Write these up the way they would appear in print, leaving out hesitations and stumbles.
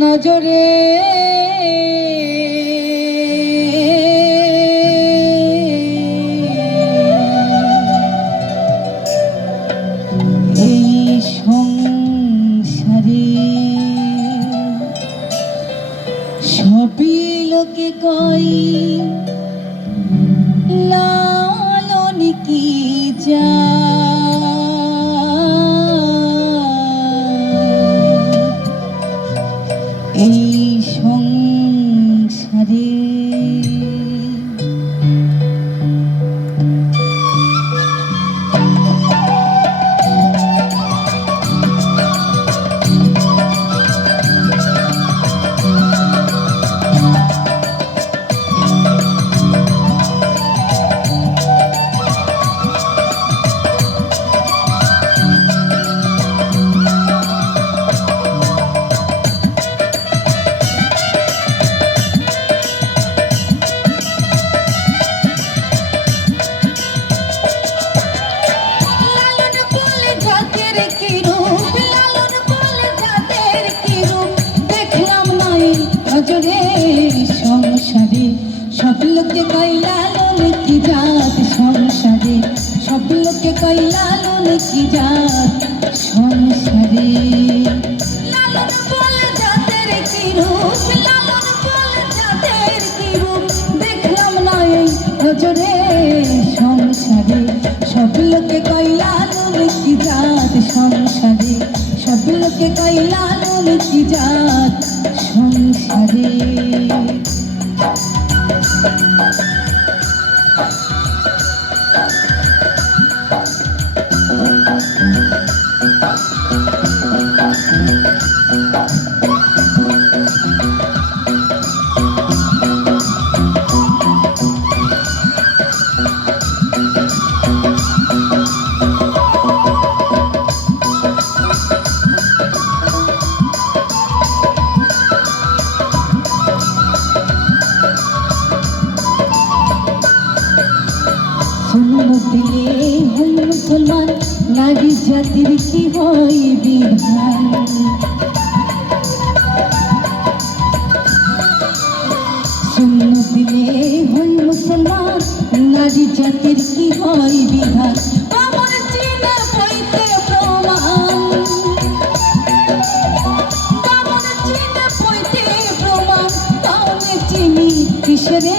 নজরে এই সংসারে সবই লোকে কই লালন কি যা এই সংসারে সংসারে সব লোকে কই লালন কি জাত সংসারে সব লোকে কই লালন কি জাত সংসারে লালন বলে জাতের কি রূপ লালন বলে জাতের কি রূপ দেখলাম না এই নজরে সংসারে সব লোকে কই লালন কি জাত সংসারে সব লোকে কই লালন কি জাত সংসারে দিলে হই মুসলমান নারী জাতির কি হয় বিধান শূন্য দিলে হই মুসলমান নারী জাতির কি হয় বিধান আমার চিনে পইতে প্রমাণ আমার চিনে পইতে প্রমাণ তাহলে চিনি কিসেরে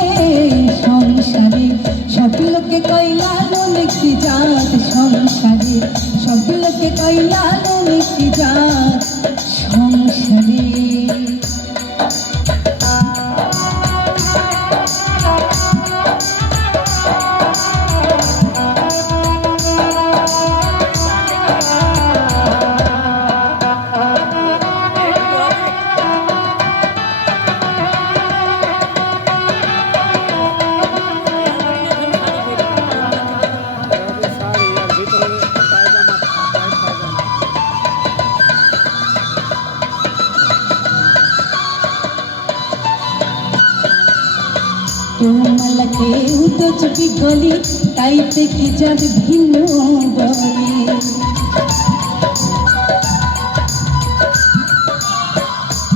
সংসারে সব লোকে কই লালন কি জাত সংসারে সব লোকে কই লালন কি জাত সংসারে তোমালকে তো চুপি গলি তাইতে কি জাত ভিন্ন বলি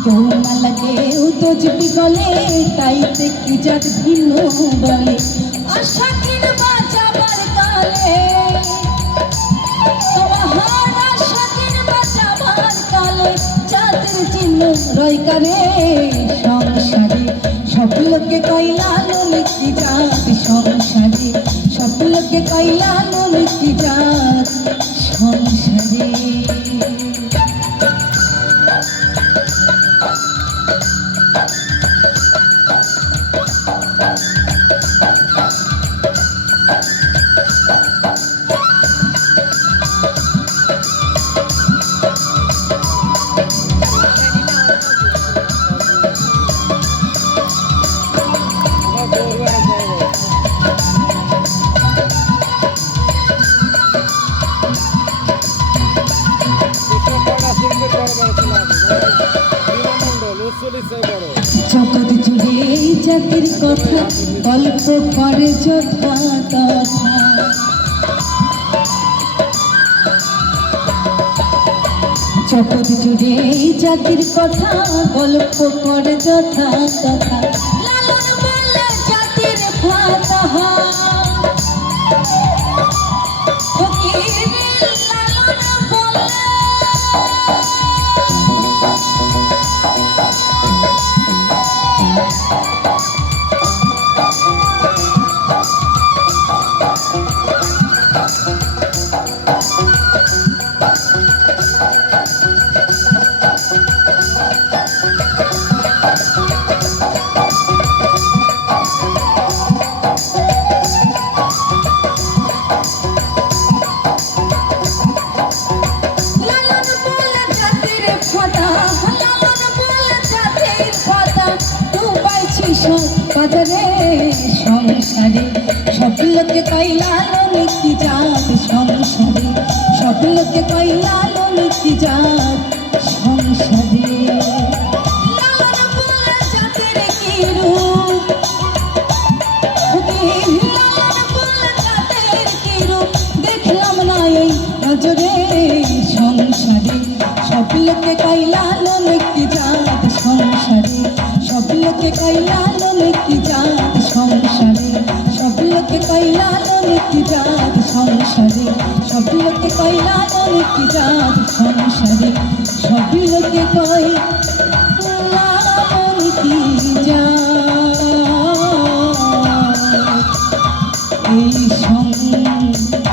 তোমালকে তো চুপি গলে তাইতে কি জাত ভিন্ন বলে আশা কিন বাঁচাবার কালে তোমার আশা কিন বাঁচাবার কালে জাতের চিহ্ন রয় কারে সংসারে সব লোকে কই লালন কি জাত সংসারে সব লোকে কই লালন কি জাত সংসারে জগৎ জুড়ে এই জাতির কথা গল্প করে যথা তথা। জগৎ জুড়ে এই জাতির কথা গল্প করে যথা তথা। লালন বলে জাতির ফাতাহা, ফকির লালন বলে বাজারে সংসারে সব লোকে কই লালন কি জাত সংসারে, সব লোকে কই লালন কি জাত সংসারে। লালন বলে জাতের কি রূপ, লালন বলে জাতের কি রূপ দেখলাম না এই নজরে সংসারে। সব লোকে কই লালন কি জাত সংসারে, সব লোকে কই লালন কি জাত সংসারে, সব লোকে কই লালন কি জাত সংসারে, সব লোকে কই লালন কি জাত সংসারে, সব লোকে কই লালন কি জাত এই সংসারে।